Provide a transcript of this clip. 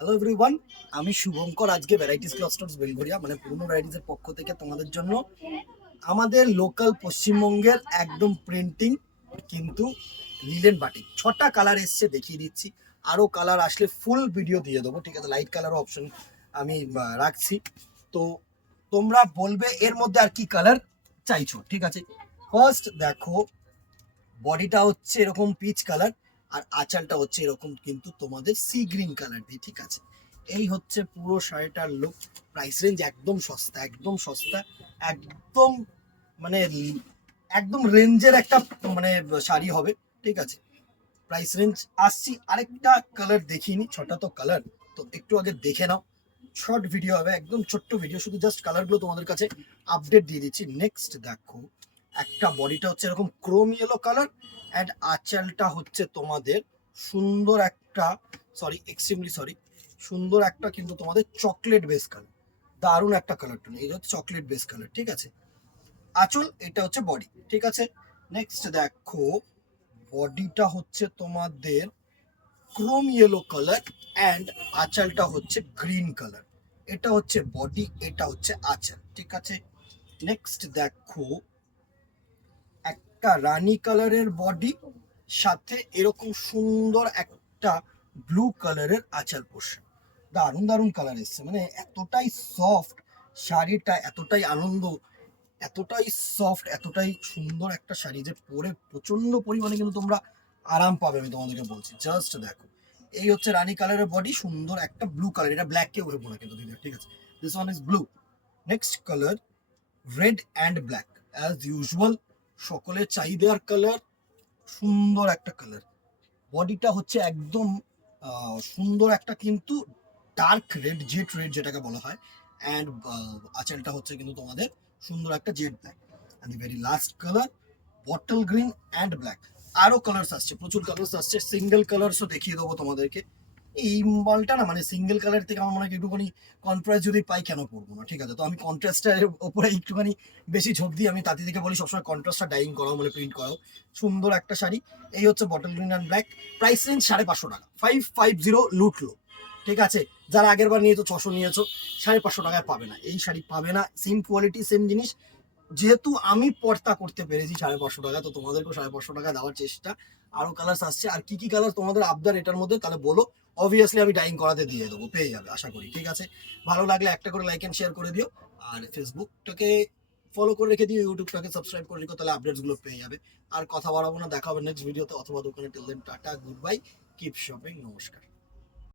Hello everyone, আমি শুভঙ্কর। আজকে varieties cloth stores Belgharia মানে পুরনো ভ্যারাইটিসের পক্ষ থেকে তোমাদের জন্য আমাদের লোকাল পশ্চিমবঙ্গের একদম প্রিন্টিং কিন্তু লিলেন বাটিক 6টা কালার এসছে, দেখিয়ে দিচ্ছি। আরও কালার আসলে ফুল ভিডিও দিয়ে দেবো, ঠিক আছে? লাইট কালারও অপশন আমি রাখছি। তো তোমরা বলবে এর মধ্যে আর কি কালার চাইছো, ঠিক আছে? ফার্স্ট দেখো, বডিটা হচ্ছে এরকম পিচ কালার, আর আঁচলটা হচ্ছে এরকম কিন্তু তোমাদের সি গ্রিন কালার দিয়ে, ঠিক আছে? এই হচ্ছে পুরো শাড়িটার লুক। প্রাইস রেঞ্জ একদম সস্তা, একদম সস্তা, একদম মানে একদম রেঞ্জের একটা মানে শাড়ি হবে, ঠিক আছে? প্রাইস রেঞ্জ আসছি। আরেকটা কালার দেখিয়ে নি, 6টা তো কালার, তো একটু আগে দেখে নাও। শর্ট ভিডিও হবে, একদম ছোট্ট ভিডিও, শুধু জাস্ট কালারগুলো তোমাদের কাছে আপডেট দিয়ে দিচ্ছি। নেক্সট দেখো, একটা বডিটা হচ্ছে এরকম ক্রোম ইয়েলো কালার, অ্যান্ড আঁচলটা হচ্ছে তোমাদের সুন্দর একটা, সরি এক্সট্রিমলি সরি, সুন্দর একটা কিন্তু তোমাদের চকলেট বেস কালার, দারুণ একটা কালার টোন। এই হচ্ছে চকলেট বেস কালার, ঠিক আছে? আঁচল, এটা হচ্ছে বডি, ঠিক আছে? নেক্সট দেখো, বডিটা হচ্ছে তোমাদের ক্রোম ইয়েলো কালার, অ্যান্ড আঁচলটা হচ্ছে গ্রিন কালার। এটা হচ্ছে বডি, এটা হচ্ছে আঁচল, ঠিক আছে? নেক্সট দেখো, একটা রানী কালারের বডি, সাথে এরকম সুন্দর একটা ব্লু কালারের আঁচল পোর্শন। দারুণ দারুণ কালার এসছে, মানে এতটাই সফট শাড়িটা, এতটাই আনন্দ, এতটাই সফট, এতটাই সুন্দর একটা শাড়ি যে পরে প্রচন্ড পরিমাণে কিন্তু তোমরা আরাম পাবে, আমি তোমাদেরকে বলছি। জাস্ট দেখো, এই হচ্ছে রানী কালারের বডি, সুন্দর একটা ব্লু কালার, এটা ব্ল্যাক কেউ ভেবো না কিন্তু দিদি, ঠিক আছে? This one is blue. Next colour red and black, as usual সকলের চাহিদার কালার, সুন্দর একটা কালার। বডিটা হচ্ছে একদম সুন্দর একটা কিন্তু ডার্ক রেড, জেট রেড যেটাকে বলা হয়, অ্যান্ড আঁচলটা হচ্ছে কিন্তু তোমাদের সুন্দর একটা jet black. And the very last colour bottle green and black. আরো কালার্স আসছে, প্রচুর কালার্স আসছে, সিঙ্গেল কালার্সও দেখিয়ে দেবো তোমাদেরকে। এই মালটা না, মানে সিঙ্গেল কালার থেকে আমার মনে হয় একটুখানি কন্ট্রাস্ট যদি পাই কেন পরবো না, ঠিক আছে? তো আমি কন্ট্রাস্টের উপরে একটুখানি বেশি ঝোঁক দিই। আমি তাতে থেকে বলি সবসময় কন্ট্রাস্টটা ডাইং করাও, মানে প্রিন্ট করাও। সুন্দর একটা শাড়ি। এই হচ্ছে bottle green and black. Price range 550 টাকা, 550 লুটলো, ঠিক আছে? যারা আগের বার নিয়েছো 600 নিয়েছো, 550 টাকায় পাবে না, এই শাড়ি পাবে না। সেম কোয়ালিটি, সেম জিনিস। যেহেতু আমি পর্তা করতে পেরেছি 550 টাকা, তো তোমাদেরকেও 550 টাকা দেওয়ার চেষ্টা। আরো কালার আসছে, আর কি কি কালার তোমাদের আবদার এটার মধ্যে তাহলে বলো, অবভিয়াসলি আমি ডাইং করাতে দিয়ে দেবো, পেয়ে যাবে আশা করি, ঠিক আছে? ভালো লাগলে একটা করে লাইক এন্ড শেয়ার করে দিও, আর ফেসবুকটাকে ফলো করে রেখে দিও, ইউটিউবটাকে সাবস্ক্রাইব করে রেখো, তাহলে আপডেটস গুলো পেয়ে যাবে। আর কথা বাড়াবো না, দেখা হবে নেক্সট ভিডিওতে অথবা দোকানে। Till then tata, good bye, keep shopping, নমস্কার।